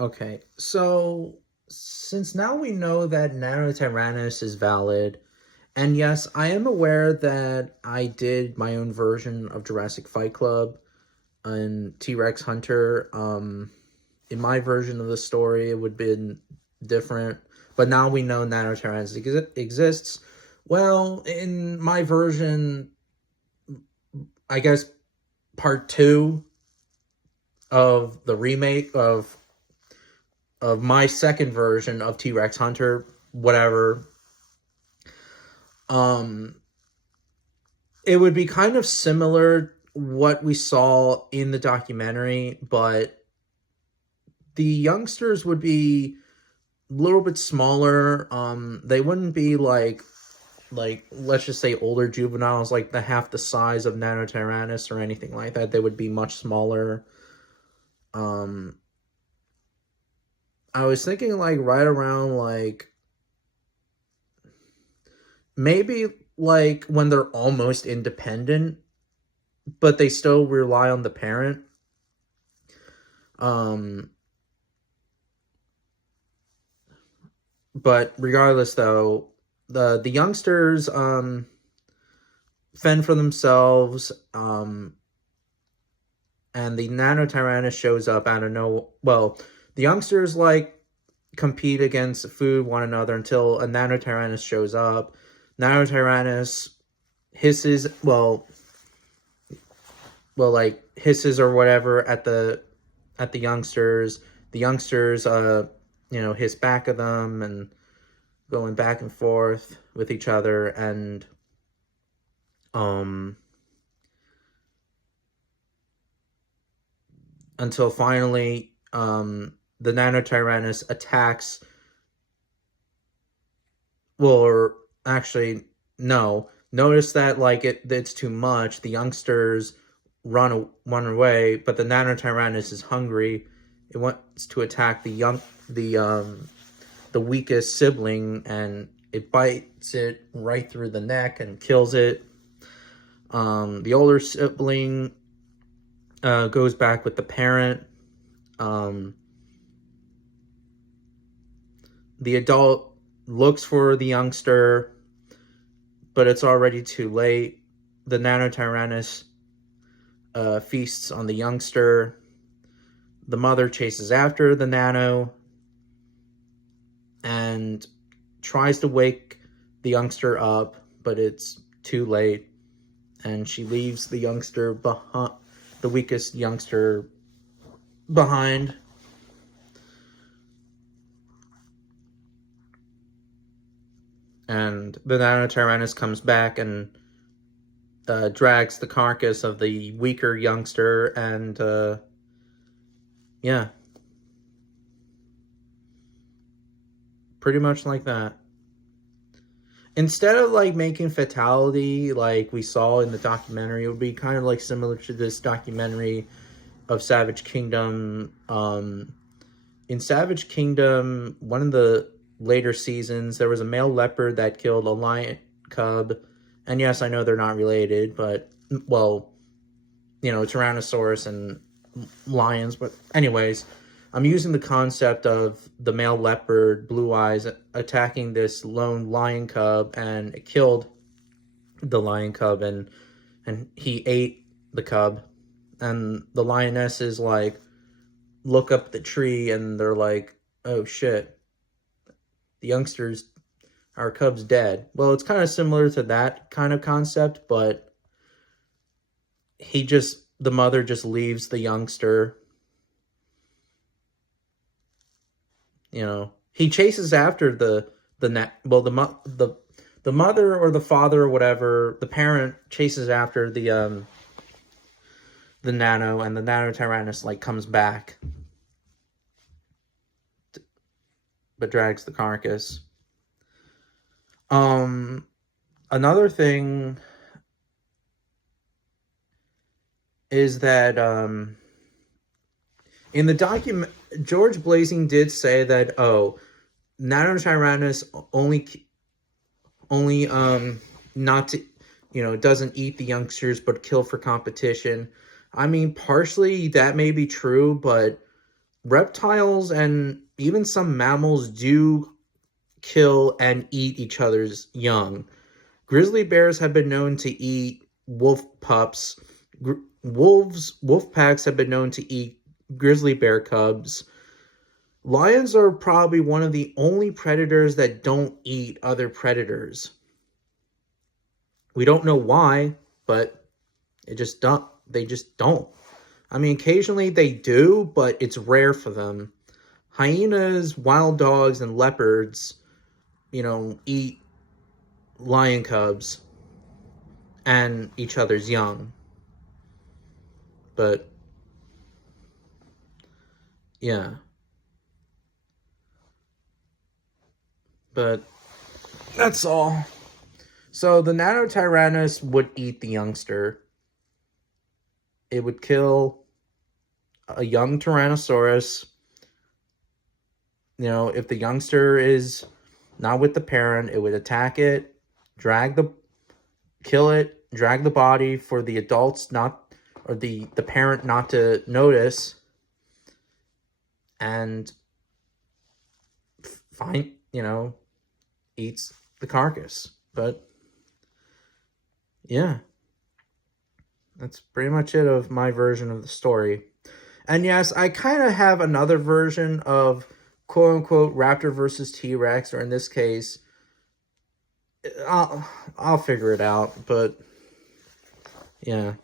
Okay, so since now we know that Nanotyrannus is valid, and yes, I am aware that I did my own version of Jurassic Fight Club and T-Rex Hunter. In my version of the story, it would have been different, but now we know Nanotyrannus exists. Well, in my version, I guess part two of the remake of my second version of T-Rex Hunter, whatever, um, it would be kind of similar what we saw in the documentary, but the youngsters would be a little bit smaller. They wouldn't be like let's just say older juveniles, like the half the size of Nanotyrannus or anything like that. They would be much smaller. Um, I was thinking like right around like maybe like when they're almost independent, but they still rely on the parent. Um, but regardless, though, the youngsters fend for themselves. And the Nanotyrannus shows up out of no. Well, the youngsters like compete against food one another until a Nanotyrannus shows up. Nanotyrannus hisses, like hisses or whatever at the youngsters. The youngsters, hiss back at them and going back and forth with each other, and until finally, the Nanotyrannus attacks. Well, or actually, no. Notice that like it's too much. The youngsters run away, but the Nanotyrannus is hungry. It wants to attack the weakest sibling, and it bites it right through the neck and kills it. The older sibling goes back with the parent. The adult looks for the youngster, but it's already too late. The Nanotyrannus feasts on the youngster. The mother chases after the nano and tries to wake the youngster up, but it's too late, and she leaves the youngster behind, the weakest youngster behind. And the Nanotyrannus comes back and drags the carcass of the weaker youngster, and yeah, pretty much like that. Instead of like making fatality like we saw in the documentary, it would be kind of like similar to this documentary of Savage Kingdom. In Savage Kingdom, one of the later seasons, there was a male leopard that killed a lion cub. And yes, I know they're not related, but, well, Tyrannosaurus and lions. But anyways, I'm using the concept of the male leopard, Blue Eyes, attacking this lone lion cub, and it killed the lion cub, and he ate the cub. And the lionesses, like, look up the tree, and they're like, oh, shit. The youngsters, our cub's dead. Well, it's kind of similar to that kind of concept, but the mother just leaves the youngster. He chases after the mother or the father or whatever, the parent chases after the nano, and the Nanotyrannus like comes back, but drags the carcass. Another thing is that in the document, George Blazing did say that Nanotyrannus only not to doesn't eat the youngsters but kill for competition. I mean, partially that may be true, but reptiles and even some mammals do kill and eat each other's young. Grizzly bears have been known to eat wolf pups. Wolf packs have been known to eat grizzly bear cubs. Lions are probably one of the only predators that don't eat other predators. We don't know why, but they just don't. I mean, occasionally they do, but it's rare for them. Hyenas, wild dogs, and leopards, eat lion cubs and each other's young. But, yeah. But, that's all. So, the Nanotyrannus would eat the youngster. It would kill a young Tyrannosaurus. If the youngster is not with the parent, it would attack it, kill it, drag the body for the adults or the parent not to notice, and eats the carcass. But yeah, that's pretty much it of my version of the story. And yes, I kind of have another version of quote-unquote raptor versus T-Rex, or in this case, I'll figure it out, but yeah.